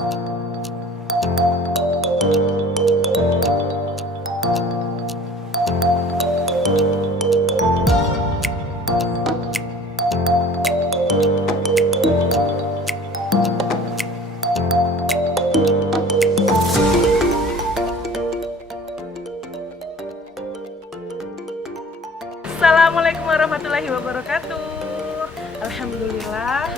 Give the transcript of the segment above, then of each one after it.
Assalamualaikum warahmatullahi wabarakatuh. Alhamdulillah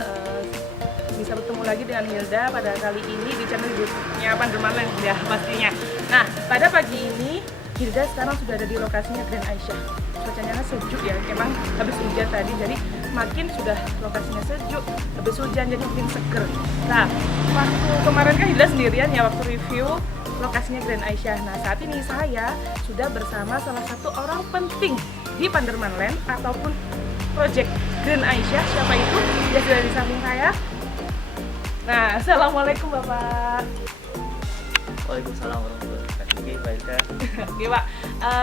bisa bertemu lagi dengan Hilda pada kali ini di channel YouTube-nya Panderman ya pastinya. Nah, pada pagi ini Hilda sekarang sudah ada di lokasinya Grand Aisyah. Cuacanya sejuk ya, emang habis hujan tadi, jadi makin sudah lokasinya sejuk, habis hujan jadi makin seger. Nah, waktu kemarin kan Hilda sendirian ya waktu review lokasinya Grand Aisyah. Nah, saat ini saya sudah bersama salah satu orang penting di Panderman Land ataupun Project Grand Aisyah. Siapa itu? Dia sudah di samping saya. Nah, assalamualaikum Bapak. Waalaikumsalam warahmatullahi wabarakatuh. Oke, Pak Ilka. Oke Pak,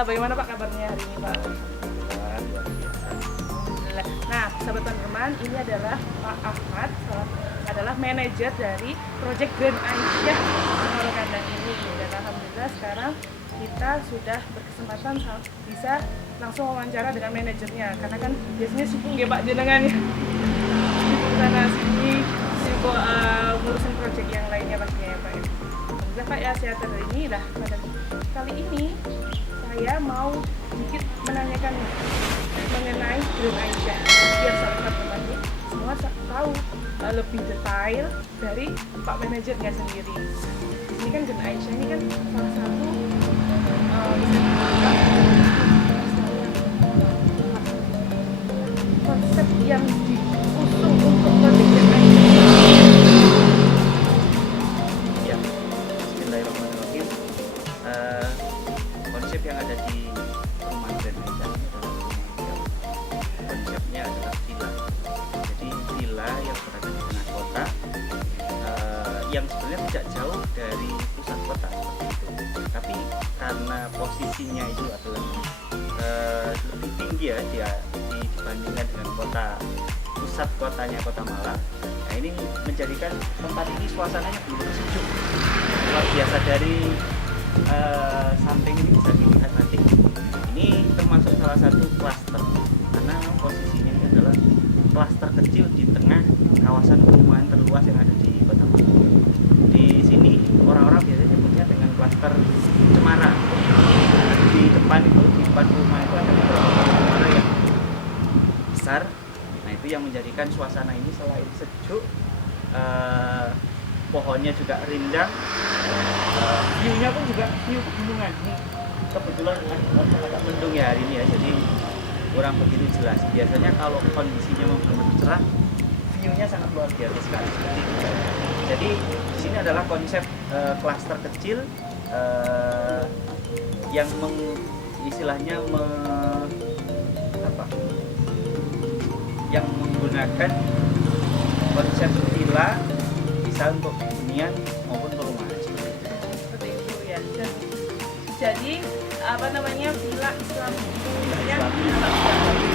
bagaimana Pak kabarnya hari ini Pak? Alhamdulillah, luar biasa. Alhamdulillah. Nah, sahabat teman-teman, ini adalah Pak Ahmad, adalah manajer dari Project Grand Aisyah Muara Kandang ini. Dan alhamdulillah sekarang kita sudah berkesempatan bisa langsung wawancara dengan manajernya, karena kan biasanya sibuk ya Pak jenengan ya, sibuk sana sini, sibuk ngurusin project yang lainnya pastinya ya Pak. Alhamdulillah Pak ya, sehat hari ini. Dah pada kali ini saya mau sedikit menanyakan mengenai Grand Aisyah biar sahabat teman semua tahu lebih detail dari Pak manajernya sendiri. Ini kan Grand Aisyah ini kan salah satu konsep yang diusung untuk Project Grand Aisyah. Ya, bismillahirrahmanirrahim. Konsep yang ada di rumah Grand Aisyah ini adalah rumah yang konsepnya adalah villa. Jadi villa yang berada di tengah kota, yang sebenarnya tidak jauh dari pusat kota seperti itu. Tapi karena posisinya itu adalah lebih tinggi ya dibandingkan dengan pusat kotanya Kota Malang. Nah, ini menjadikan tempat ini suasananya begitu sejuk, luar biasa. Dari samping ini bisa dilihat nanti, ini termasuk salah satu klaster karena posisinya ini adalah klaster kecil di tengah kawasan perumahan terluas yang ada di Kota Malang. Di sini orang-orang biasanya nyebutnya dengan klaster Cemara. Di depan rumah itu ada beberapa cemara yang besar. Nah, itu yang menjadikan suasana ini selain sejuk, pohonnya juga rindang, view-nya pun juga view pegunungan. Ini kebetulan agak mendung ya hari ini ya, jadi kurang begitu jelas. Biasanya kalau kondisinya benar-benar cerah, view-nya sangat luar biasa sekali seperti itu. Jadi di sini adalah konsep klaster kecil yang yang menggunakan konsep villa, bisa untuk hunian maupun perumahan. Seperti itu ya. Jadi apa namanya, villa Islami itu ya, villa Islami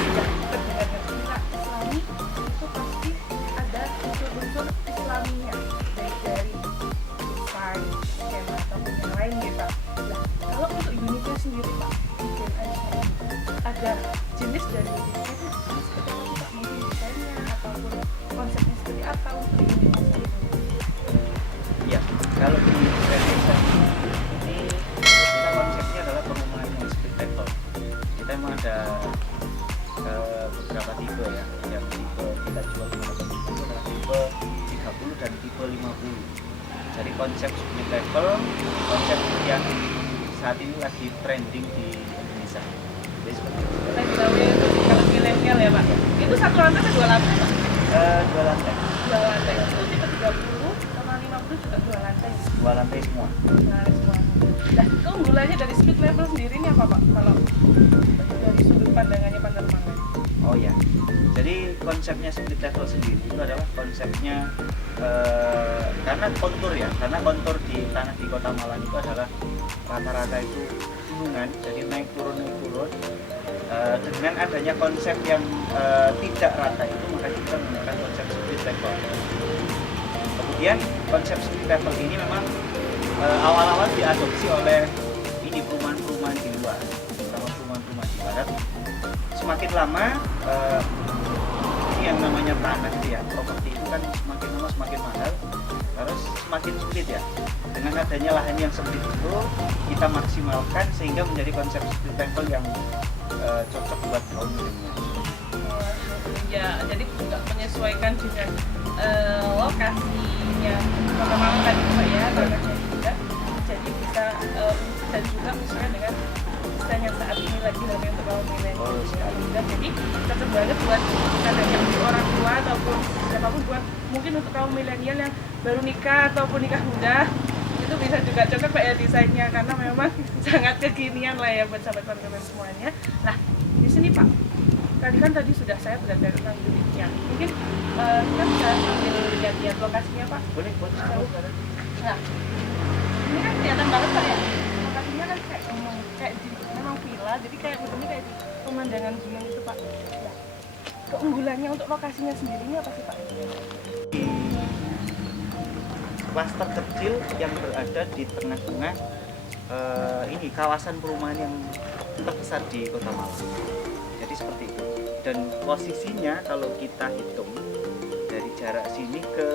itu pasti ada unsur-unsur Islaminya, baik dari desain, skema ataupun yang lain gitu Pak. Nah, kalau untuk unitnya sendiri Pak, ada jenis dari unitnya itu seperti apa Pak? Mungkin desainnya ataupun konsepnya seperti apa untuk unitnya sendiri? Ya, kalau di Indonesia ini kita konsepnya adalah perumahan yang split level. Kita memang ada beberapa tipe ya. Yang tipe kita jual kepada pembeli itu adalah tipe 30 dan tipe 50. Jadi konsep split level, konsep yang saat ini lagi trending di Indonesia. Jadi seperti itu. Kalau milenial ya Pak, itu satu lantai atau dua lantai Pak? Dua lantai. Dua lantai, itu tipe 30 sama 50 juga dua lantai. Dua lantai semua. Nah, semua. Nah, keunggulannya dari split level sendiri ini apa Pak? Kalau dari sudut pandangannya Panderman Land? Oh ya, jadi konsepnya split level sendiri itu adalah konsepnya karena kontur di tanah di Kota Malang itu adalah rata-rata itu gunungan, jadi naik turun. Dengan adanya konsep yang tidak rata itu, maka kita menggunakan konsep split level. kemudian konsep street travel ini memang awal-awal diadopsi oleh ini perumahan-perumahan di luar, terutama perumahan-perumahan di barat. Semakin lama ini yang namanya tanah itu ya, properti itu kan semakin lama semakin mahal, terus semakin sulit ya. Dengan adanya lahan yang sempit itu kita maksimalkan sehingga menjadi konsep street travel yang cocok buat kaum milenial. Ya, jadi juga menyesuaikan dengan lokasinya Kota Malang tadi Pak ya, tanahnya juga. Jadi bisa dan juga menyesuaikan dengan desain yang saat ini lagi ramai untuk kaum milenial. Jadi cocok banget buat kadang orang tua ataupun siapapun, buat mungkin untuk kaum milenial yang baru nikah ataupun nikah muda, itu bisa juga cocok Pak ya desainnya, karena memang sangat kekinian lah ya buat sahabat teman-teman semuanya. Nah, di sini Pak, tadi sudah saya belajar tentang unitnya. Mungkin kita bisa sambil lihat-lihat lokasinya Pak. Boleh. Nah, ini kan kelihatan banget Pak ya. Lokasinya kan memang villa, jadi kayak begini, kayak di pemandangan gunung itu Pak. Nah, keunggulannya untuk lokasinya sendiri ini apa sih Pak? Klaster kecil yang berada di tengah-tengah ini kawasan perumahan yang terbesar di Kota Malang. Jadi seperti itu. Dan posisinya kalau kita hitung dari jarak sini ke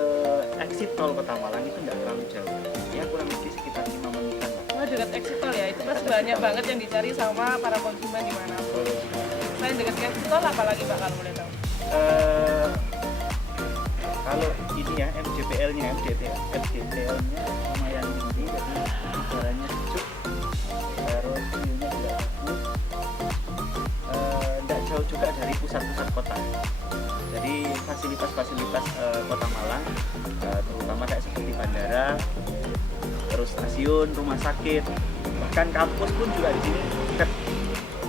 exit tol Kota Malang itu nggak terlalu jauh. Ya kurang lebih sekitar 5 menitan lah. Oh, dekat exit tol ya. Itu pasti banyak banget yang dicari sama para konsumen di mana. Selain dekat exit tol, apalagi Pak kalau boleh tahu? Kalau ini ya MJPL-nya lumayan tinggi, jadi udaranya sejuk, terus view-nya juga bagus, tidak jauh juga dari pusat-pusat kota. Jadi fasilitas-fasilitas Kota Malang, terutama kayak seperti bandara, terus stasiun, rumah sakit, bahkan kampus pun juga di sini dekat.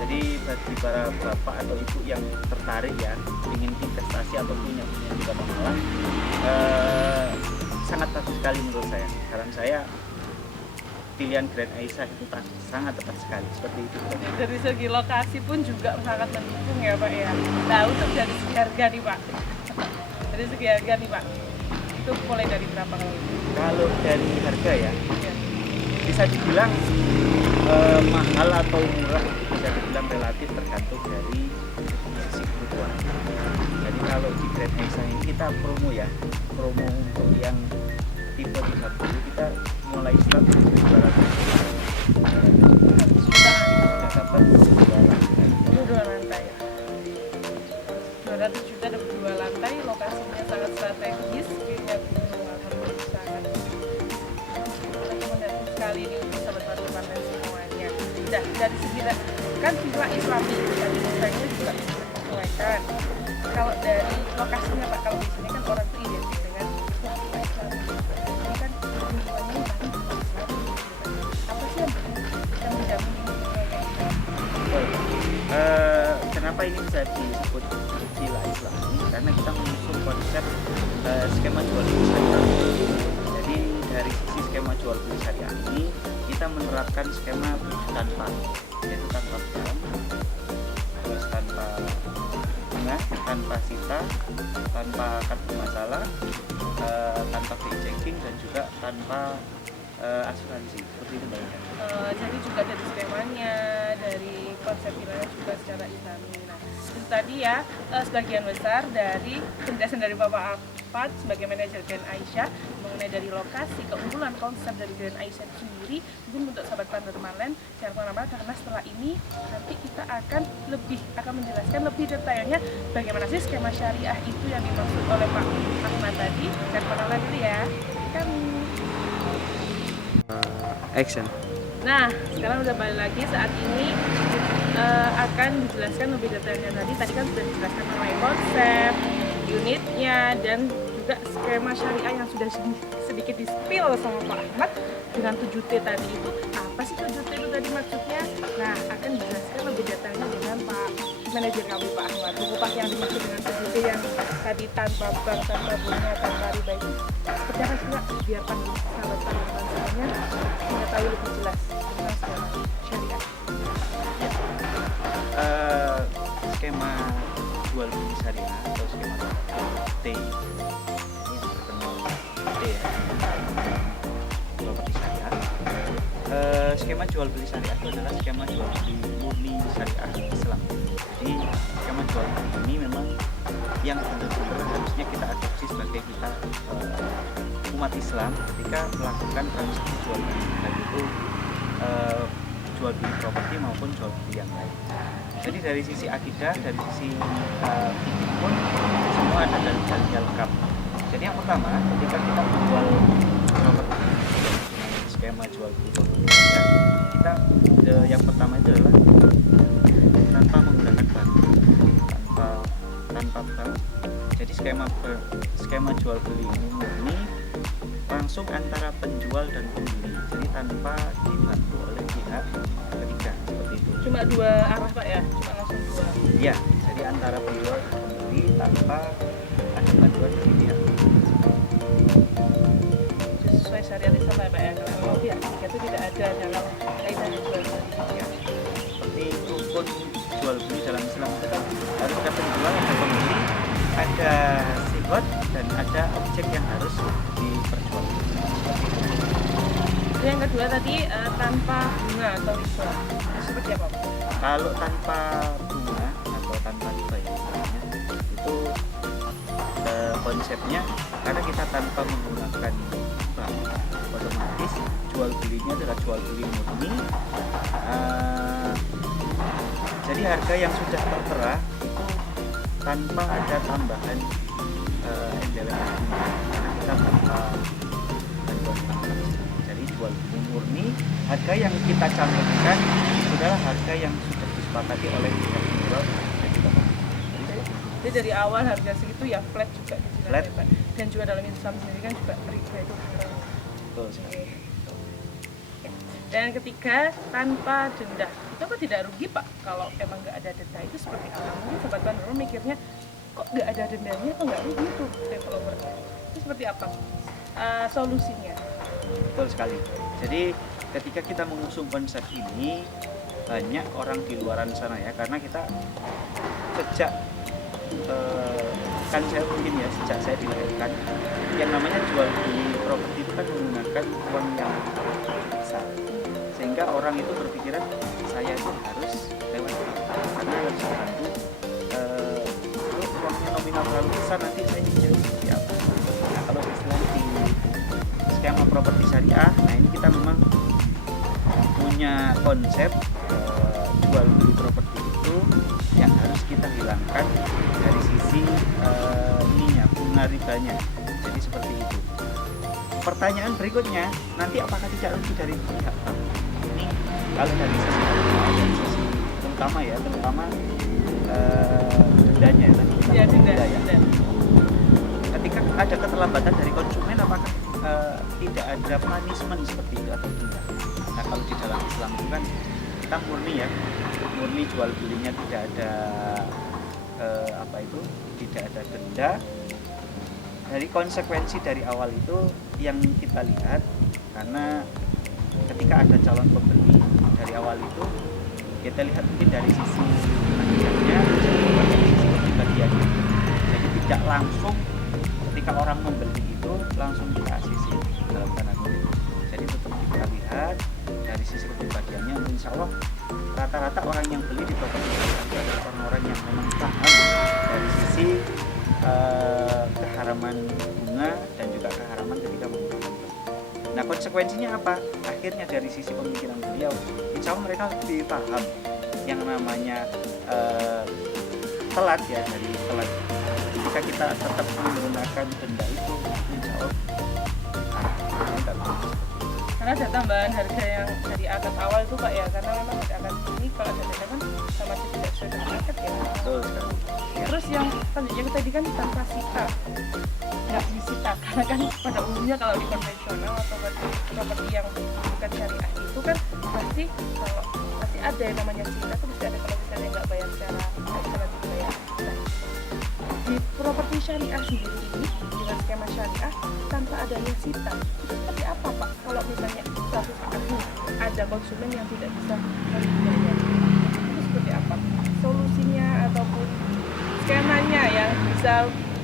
Jadi bagi para bapak atau ibu yang tertarik ya ingin investasi atau punya di Kota Malang, sangat bagus sekali menurut saya. Saran saya pilihan Grand Aisha itu sangat tepat sekali seperti itu. Dari segi lokasi pun juga sangat mendukung ya Pak ya. Nah, untuk dari segi harga nih Pak. Dari segi harga nih Pak, itu mulai dari berapa kalau itu? Kalau dari harga ya, bisa dibilang mahal atau murah, bisa dibilang relatif tergantung dari sisi kebutuhan. Jadi kalau di Grand Aisha ini kita promo untuk yang tipe 30 kita mulai start dari 200 juta dapat 2 lantai. Itu 2 lantai ya. 200 juta dapat 2 lantai, lokasinya sangat strategis, pindah sangat rekomendasi sekali ini untuk sahabat-sahabat semuanya. Dan dari segi kan villa Islami, dari desainnya juga bisa disesuaikan. Kalau dari lokasinya Pak, kalau di sini kan orang tuh identik dengan wah villa Islami. Ini kan lingkungannya paling Islami. Apa sih yang menjamin lingkungannya Islami? Kenapa ini bisa disebut villa Islami? Karena kita mengusung konsep skema jual beli syariah. Jadi dari sisi skema jual beli syariah ini kita menerapkan skema tanpa, yaitu tanpa bank, terus tanpa bunga, tanpa sita, tanpa kartu masalah, tanpa free checking, dan juga tanpa asuransi. Seperti itu Mbak. Jadi juga dari skemanya, dari konsep villanya juga secara islami. Nah, itu tadi ya sebagian besar dari penjelasan dari Bapak Ahmad sebagai manajer Grand Aisha mengenai dari lokasi, keunggulan konsep dari Grand Aisha itu sendiri. Mungkin untuk sahabat Pandermaland jangan kemana-mana, karena setelah ini nanti kita akan menjelaskan lebih detailnya bagaimana sih skema syariah itu yang dimaksud oleh Pak Ahmad tadi. Dan kemana dulu ya kami. Action. Nah, sekarang udah balik lagi, saat ini akan dijelaskan lebih detailnya. Tadi kan sudah dijelaskan mengenai konsep, unitnya, dan juga skema syariah yang sudah sedikit di-spill sama Pak Ahmad dengan 7T tadi itu. Apa sih 7T itu tadi maksudnya? Nah, akan dijelaskan lebih detailnya dengan Pak manajer kami Pak Ahmad. Buku yang dimaksud dengan 7T yang tadi tanpa bank, tanpa bunga, tanpa riba itu seperti apa sih Pak? Biar sahabat semuanya mengetahui lebih jelas tentang skema syariah. Skema jual beli syariah atau skema T ini yang terkenal SJP ya, properti syariah. Skema jual beli syariah itu adalah skema jual beli murni syariah Islam. Jadi skema jual beli ini memang yang benar-benar harusnya kita adopsi sebagai kita umat Islam ketika melakukan transaksi jual beli, baik itu jual beli properti maupun jual beli yang lain. Jadi dari sisi akidah, dari sisi fikih pun semua ada dalil-dalilnya lengkap. Jadi yang pertama, ketika kita menjual properti skema jual beli properti, kita yang pertama itu adalah tanpa menggunakan bank, tanpa bank. Jadi skema jual beli ini murni langsung antara penjual dan pembeli, jadi tanpa dibantu oleh pihak ketiga, seperti itu. Cuma dua arah Pak ya, cuma langsung dua. Iya, jadi antara penjual dan pembeli tanpa ada bantuan dari pihak. Sesuai syariat Islam ya Pak ya, kalau pihak ketiga itu tidak ada dalam kaitannya jual beli. Ya, seperti rukun jual beli dalam Islam itu kan harus ada penjual, ada pembeli, ada sigot, dan ada objek yang harus diperjualbelikan. Yang kedua tadi tanpa bunga atau riba, seperti apa Pak? Kalau tanpa bunga atau tanpa riba ya istilahnya, itu konsepnya karena kita tanpa menggunakan bank, otomatis jual belinya adalah jual beli murni. Jadi harga yang sudah tertera itu tanpa ada tambahan embel-embel bunga, karena kita tanpa bantuan bank. Jadi jual beli murni, harga yang kita cantumkan itu adalah harga yang sudah disepakati oleh pihak penjual dan juga pembeli. Jadi dari awal harga segitu ya flat juga di sini Flat. ya, Pak. Dan juga dalam Islam sendiri kan juga riba itu haram. Betul sekali. Oke. Dan yang ketiga tanpa denda. Itu apa tidak rugi Pak kalau emang nggak ada denda? Itu seperti apa? Mungkin sobat Bandung mikirnya kok nggak ada dendanya, kok nggak rugi tuh developernya? Itu seperti apa solusinya? Betul sekali. Jadi ketika kita mengusung konsep ini, banyak orang di luaran sana ya, karena kita sejak kan saya mungkin ya sejak saya dilahirkan, yang namanya jual beli properti itu kan menggunakan uang yang besar, sehingga orang itu berpikiran saya itu harus lewat bank karena harus bantu uangnya nominal terlalu besar, nanti saya nyicil seperti apa. Nah kalau istilahnya di skema properti syariah, nah ini kita memang punya konsep jual beli properti itu yang harus kita hilangkan dari sisi ininya, bunga ribanya. Jadi seperti itu. Pertanyaan berikutnya, nanti apakah tidak rugi dari pihak bank? Ini kalau dari sisi terutama dendanya ya tadi. Ya denda. Ketika ada keterlambatan dari konsumen, apakah tidak ada punishment seperti itu atau tidak? Nah kalau di dalam Islam itu kan kita murni jual belinya tidak ada tidak ada denda. Dari konsekuensi dari awal itu yang kita lihat, karena ketika ada calon pembeli dari awal itu kita lihat mungkin dari sisi akidahnya, dari sisi kepribadiannya. Jadi tidak langsung ketika orang membeli itu langsung kita asisi dalam tanda kutip. Jadi tetap kita lihat dari sisi kepribadiannya. Insya Allah rata-rata orang yang beli di properti itu adalah orang-orang yang memang paham dari sisi keharaman bunga dan juga keharaman ketika menggunakan bank. Nah konsekuensinya apa? Akhirnya dari sisi pemikiran beliau, insya Allah mereka lebih paham yang namanya telat ya, dari telat. Ketika kita tetap menggunakan denda itu, insya Allah Karena ada tambahan harga yang dari akad awal itu Pak ya, karena memang dari akad ini kalau ada denda kan sama aja tidak sesuai dengan akad ya. betul sekali. Ya. Terus yang selanjutnya tadi kan tanpa sita, nggak disita, karena kan pada umumnya kalau di konvensional atau properti yang bukan syariah itu kan pasti kalau pasti ada yang namanya sita, itu pasti ada kalau misalnya nggak bayar secara nggak bisa lagi bayar. Nah, di properti syariah sendiri ini dengan skema syariah tanpa adanya sita itu seperti apa Pak? Kalau misalnya suatu saat nih ada konsumen yang tidak bisa membayar, itu seperti apa solusinya ataupun skemanya yang bisa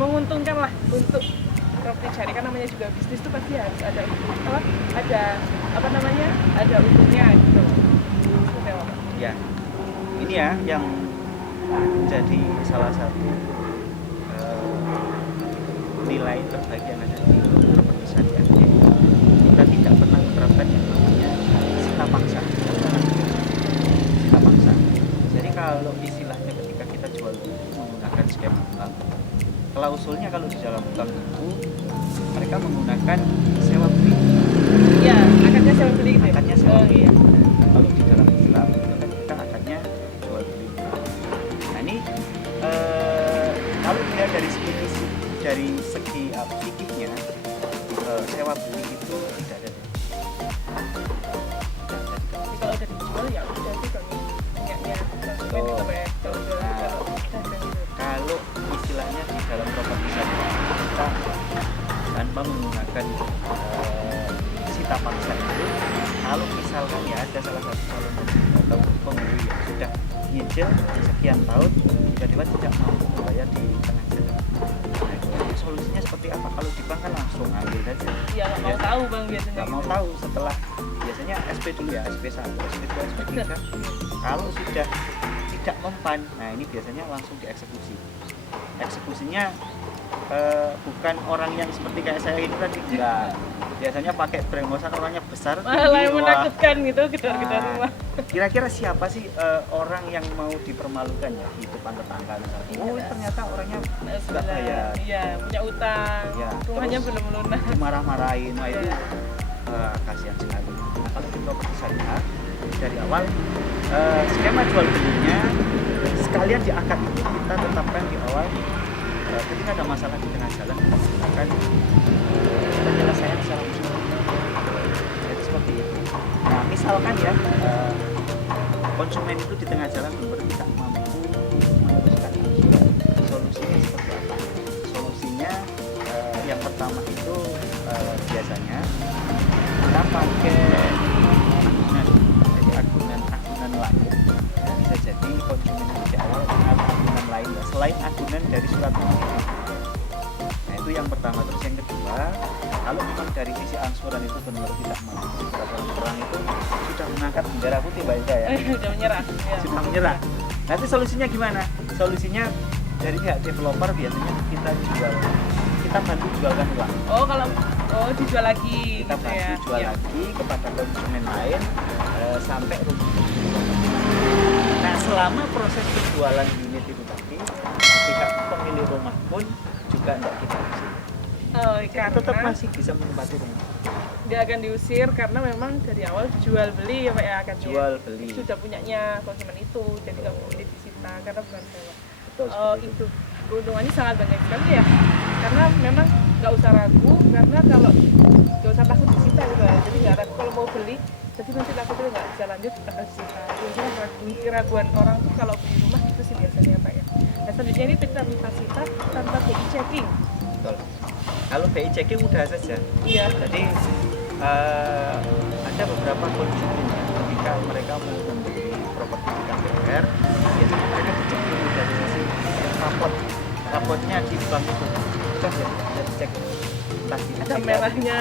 menguntungkan lah untuk seperti cari, kan namanya juga bisnis tuh pasti harus ada ada untungnya gitu. Seperti apa, Pak? Ya, ini ya yang menjadi salah satu nilai terbaik yang ada di properti syariah. Kita tidak pernah menerapkan yang namanya sita paksa. Sita paksa. Jadi kalau istilahnya ketika kita jual beli menggunakan skema bank, klausulnya kalau di dalam bank itu mereka menggunakan sewa beli. Iya, akadnya sewa beli gitu. Akadnya sewa beli. Iya. Kalau di dalam Islam itu kan kita akadnya jual beli. Nah ini kalau dia dari segi fikihnya sewa beli itu tidak ada. Jadi kalau udah dijual ya udah sih kalau punyanya konsumen Oh. gitu, Pak ya. Kalau jual Nah. kalau dagang gitu. Kalau istilahnya di dalam properti syariah kita tanpa menggunakan sita paksa itu, kalau misalkan ya ada salah satu calon atau pembeli yang sudah nyicil sekian tahun tiba-tiba tidak mampu membayar di tengah jalan, nah itu solusinya seperti apa? Kalau di bank kan langsung ambil saja, Iya, nggak mau tahu Bang biasanya. nggak mau tahu setelah biasanya SP dulu ya, SP1, SP2, SP3. Kalau sudah tidak mempan, nah ini biasanya langsung dieksekusi. Eksekusinya bukan orang yang seperti kayak saya ini tadi, enggak. Biasanya pakai brenggosan, orangnya besar, Malah yang tinggi, wah. menakutkan gitu, gedor-gedor Nah, rumah. kira-kira siapa sih orang yang mau dipermalukan ya di depan tetangga misalnya? Oh ternyata orangnya nggak bayar, Iya, punya utang, Ya, rumahnya terus belum lunas. dimarah-marahin, wah itu Iya. kasihan sekali. Nah, kalau di properti syariah dari awal skema jual belinya sekalian di akad itu kita tetapkan di awal, ketika ada masalah di tengah jalan kita gunakan penyelesaian secara usul. Jadi seperti itu. Nah misalkan ya konsumen itu di tengah jalan benar tidak mampu meneruskan angsuran, solusinya seperti apa? Solusinya yang pertama itu biasanya kita pakai agunan, jadi agunan lain. Bisa jadi konsumen di awal agunan lain ya, selain agunan dari surat menyurat. Nah itu yang pertama. Terus yang kedua, kalau memang dari sisi angsuran itu benar tidak mampu, orang itu sudah mengangkat bendera putih Mbak Ida ya, Udah menyerah. Ya. sudah menyerah. Nanti solusinya gimana? Solusinya dari pihak developer biasanya kita bantu jualkan ulang. Oh dijual lagi Kita gitu bantu ya. jual Iya. lagi kepada konsumen lain sampai rugi. Nah selama proses penjualan unit itu tadi, pihak pemilik rumah pun juga tidak kita usir. Oh, Jadi tetap masih bisa menempati rumah. nggak akan diusir karena memang dari awal jual beli ya Pak ya, akadnya. Jual beli. Sudah punyanya konsumen itu, jadi nggak boleh disita karena bukan sewa. Betul, Oh seperti itu keuntungannya sangat banyak sekali ya, karena memang nggak usah ragu, karena kalau nggak usah takut disita gitu ya, jadi nggak ragu kalau mau beli, jadi nanti takutnya nggak bisa lanjut akan disita. Biasanya keraguan orang tuh kalau beli rumah itu sih biasanya Pak ya. Nah selanjutnya ini kita kita tanpa BI checking. Betul. Kalau BI checking mudah saja. Iya. Jadi ada beberapa konsumen ya, ketika mereka mau membeli properti di KPR, biasanya mereka dicek dulu dari hasil rapotnya di bank itu. Coba ya, bisa dicek. Entah di Ada merahnya.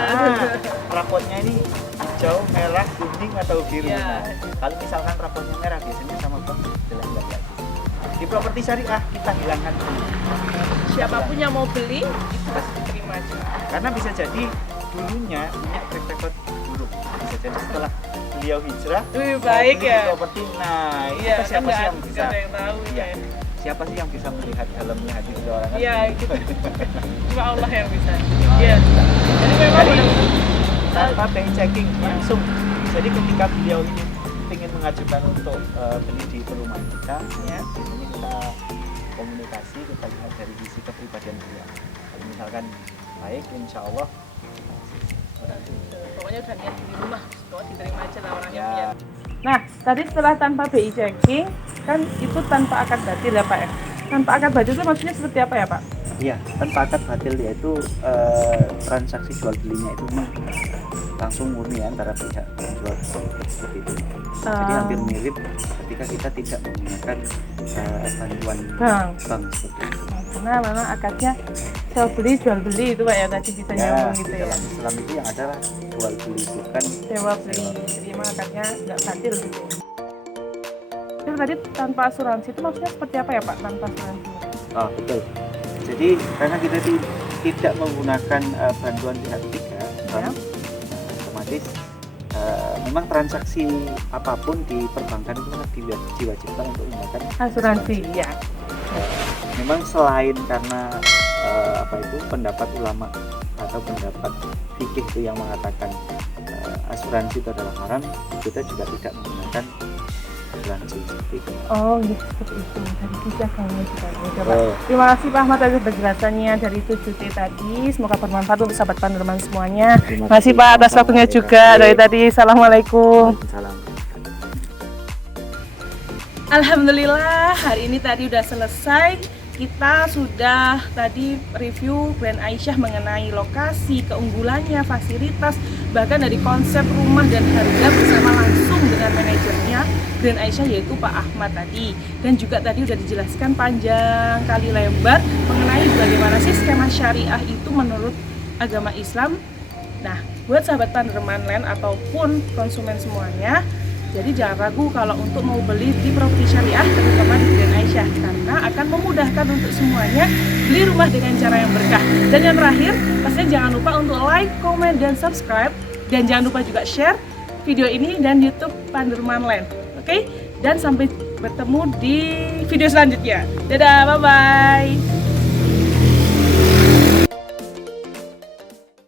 Rapotnya ini hijau, merah, kuning atau biru. Iya. Nah, kalau misalkan rapotnya merah, biasanya sama bank jelas-jelas lagi. Di properti syariah kita hilangkan dulu. Siapapun yang mau beli itu pasti diterima aja. Karena bisa jadi dulunya punya track record buruk, bisa jadi setelah beliau hijrah Wih, mau baik beli ya. properti, nah Iya, itu siapa kan sih yang nggak bisa ada yang tahu Iya. ya. siapa sih yang bisa melihat dalamnya hati seseorang kan? Iya, gitu. Cuma Allah yang bisa. Iya. Jadi memang Jadi, benar-benar tanpa BI checking langsung. Jadi ketika beliau ini ingin mengajukan untuk beli di perumahan kita, ya biasanya kita komunikasi, kita lihat dari sisi kepribadian beliau. Kalau misalkan baik, insya Allah pokoknya udah niat beli rumah, pokoknya diterima aja lah orangnya ya. punya. Nah, tadi setelah tanpa BI checking, kan itu tanpa akad batil ya Pak ya? Tanpa akad batil itu maksudnya seperti apa ya Pak? Iya, tanpa akad batil yaitu transaksi jual belinya itu langsung murni antara pihak penjual seperti itu. Jadi hampir mirip ketika kita tidak menggunakan bantuan Bang. bank seperti itu. karena memang akadnya jual beli itu Pak ya, tadi bisa nyambung gitu ya. Dalam Islam itu yang adalah jual beli, bukan Sewa beli, jadi memang akadnya nggak batil gitu ya. Itu tadi tanpa asuransi itu maksudnya seperti apa ya Pak, tanpa asuransi? Oh betul. Jadi karena kita tidak menggunakan bantuan pihak ketiga, Ya. otomatis memang transaksi apapun di perbankan itu kan diwajibkan untuk menggunakan Asuransi, ya. Memang selain karena pendapat ulama atau pendapat fikih itu yang mengatakan asuransi itu adalah haram, kita juga tidak menggunakan asuransi seperti itu. Oh gitu, seperti itu. Dari kisah kamu juga ya, Pak. Terima kasih Pak Ahmad atas penjelasannya dari 7T tadi. Semoga bermanfaat untuk sahabat Panderman semuanya. Terima kasih Pak atas waktunya juga dari tadi. Assalamualaikum. Salam. Alhamdulillah hari ini tadi udah selesai. Kita sudah tadi review Grand Aisyah mengenai lokasi, keunggulannya, fasilitas, bahkan dari konsep rumah dan harga bersama langsung dengan manajernya Grand Aisyah yaitu Pak Ahmad tadi. Dan juga tadi udah dijelaskan panjang kali lebar mengenai bagaimana sih skema syariah itu menurut agama Islam. Nah, buat sahabat Panderman Land ataupun konsumen semuanya, jadi jangan ragu kalau untuk mau beli di properti syariah terutama di Grand Aisyah, karena akan memudahkan untuk semuanya beli rumah dengan cara yang berkah. Dan yang terakhir, pastinya jangan lupa untuk like, comment, dan subscribe. Dan jangan lupa juga share video ini dan YouTube Panderman Land. Oke? Dan sampai bertemu di video selanjutnya. Dadah, bye-bye.